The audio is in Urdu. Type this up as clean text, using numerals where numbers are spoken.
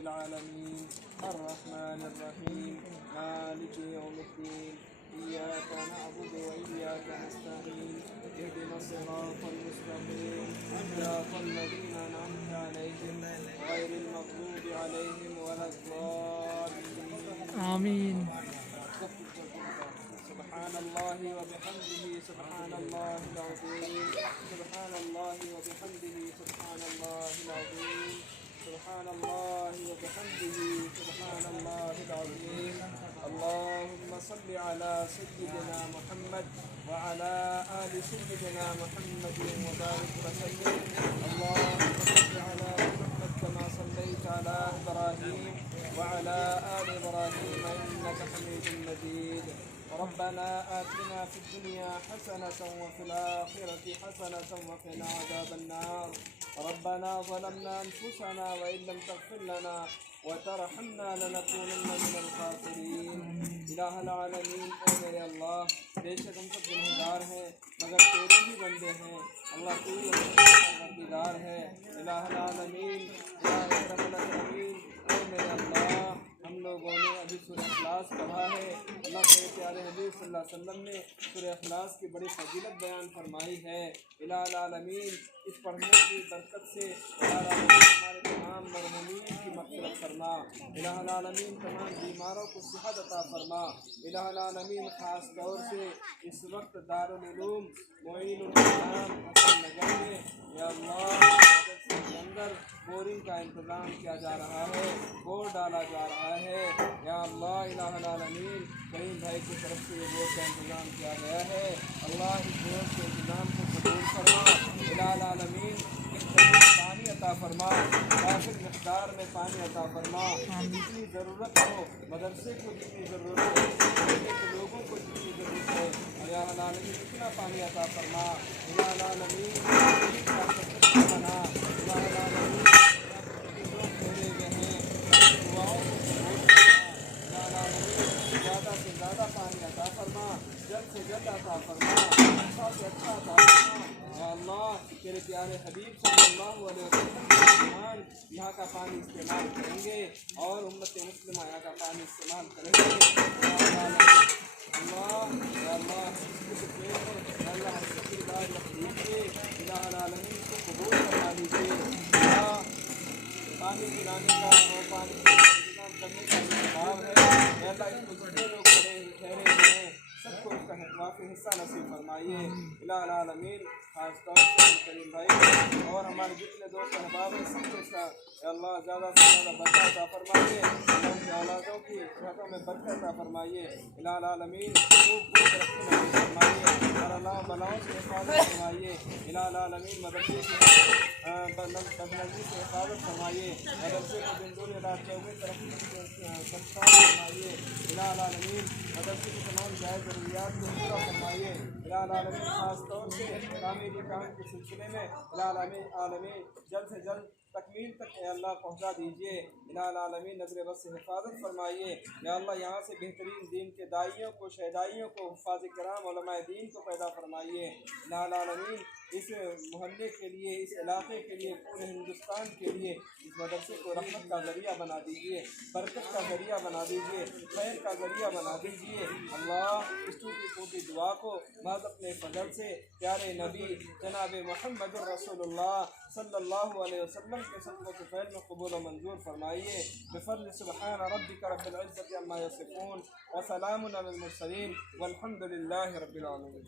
العالمين الرحمن الرحيم مالك يوم الدين إياك نعبد وإياك نستعين اهدنا الصراط المستقيم صراط الذين أنعمت عليهم غير المغضوب عليهم ولا الضالين آمين. سبحان الله وبحمده سبحان الله العظيم سبحان الله وبحمده سبحان الله العظيم سبحان الله وبحمده سبحان الله العظيم اللهم صل على سيدنا محمد وعلى آل سيدنا محمد وبارك وسلم اللهم صل على محمد كما صليت على إبراهيم وعلى آل إبراهيم إنك حميد مجيد ربنا آتنا في الدنيا حسنة وفي الآخرة حسنة وقنا عذاب النار ربنا ظلمنا أنفسنا وإن لم تغفر لنا وترحمنا لنكونن من الخاسرين الہ العالمین اے میرے اللہ بے شک ہم سب گنہگار ہیں مگر تیرے ہی بندے ہیں اللہ تو ہی پروردگار ہے الہ العالمین یا اکرم الاکرمین اے میرے اللہ ہم لوگوں نے ابھی سورہ اخلاص پڑھا ہے اللہ کے پیارے حبیب صلی اللہ علیہ وسلم نے سورہ اخلاص کی بڑی فضیلت بیان فرمائی ہے الہ العالمین اس پڑھنے کی برکت سے ہمارے تمام مرحومین کی مغفرت فرما الہ العالمین تمام بیماروں کو صحت عطا فرما الہ العالمین خاص طور سے اس وقت دارالعلوم معین الاسلام حسن نگر میں یا اللہ کے اندر بورنگ کا انتظام کیا جا رہا ہے بور ڈالا جا رہا ہے یا اللہ الہ العالمین کریم بھائی کی طرف سے یہ بور کا انتظام کیا گیا ہے اللہ اس بور کے انتظام کو قبول فرما الہ العالمین پانی عطا فرما کافی مقدار میں پانی عطا فرما جتنی ضرورت ہو مدرسے کو جتنی ضرورت ہے لوگوں کو جتنی ضرورت ہے الہ العالمین اتنا پانی عطا فرما الہ العالمین بنا الہ العالمین لوگ ٹھہرے ہوئے ہیں دعاؤں کو قبول فرما الہ العالمین زیادہ سے زیادہ پانی عطا فرما جلد سے جلد عطا فرما اچھا سے اچھا عطا فرما یا اللہ تیرے پیارے حبیب صلی اللہ علیہ وسلم یہاں کا پانی استعمال کریں گے اور امت مسلمہ یہاں کا پانی استعمال کریں گے اللہ یا اللہ اللہ کی بات رکھ لیجیے الہ العالمین کو قبول کروا لیجیے پانی پلانے کا اور پانی انتظام کرنے کا انتظام ہے اللہ اس کو جتنے لوگ ٹھہرے ہوئے ہیں سب کو اس کا واقعی حصہ نصیب فرمائیے الہ العالمین خاص طور سے کریم بھائی اور ہمارے جتنے دوست احباب ہیں سب کے ساتھ اللہ زیادہ سے زیادہ برکت عطا فرمائیے اللہ کی اولادوں کی صحتوں میں برکت عطا فرمائیے الہ العالمین خوب ترقی نصیب فرمائیے اور اللہ بلاؤں سے حفاظت فرمائیے الہ العالمین مدرسے کی بدنظمی سے حفاظت فرمائیے مدرسے کو دن دور رات چوبیس ترقی فرمائیے الہ العالمین مدرسے کی تمام جائز ضروریات کو پورا فرمائیے الہ العالمین خاص طور سے تعمیری کام کے سلسلے میں الہ العالمین جلد سے جلد تکمیل تک اے اللہ پہنچا دیجیے الہ العالمین نظر بد سے حفاظت فرمائیے یا اللہ یہاں سے بہترین دین کے داعیوں کو شہدائیوں کو حفاظ کرام علماء دین کو پیدا فرمائیے الہ العالمین اس محلے کے لیے اس علاقے کے لیے پورے ہندوستان کے لیے اس مدرسے کو رحمت کا ذریعہ بنا دیجیے برکت کا ذریعہ بنا دیجیے خیر کا ذریعہ بنا دیجیے اللہ اس ٹوٹی پھوٹی دعا کو بعض اپنے فضل سے پیارے نبی جناب محمد رسول اللہ صلی اللہ علیہ وسلم کے صدقہ کے فعل میں قبول و منظور فرمائیے بفضل سبحان ربک رب العزت عما یصفون وسلام علی المرسلین والحمد للہ رب العالمین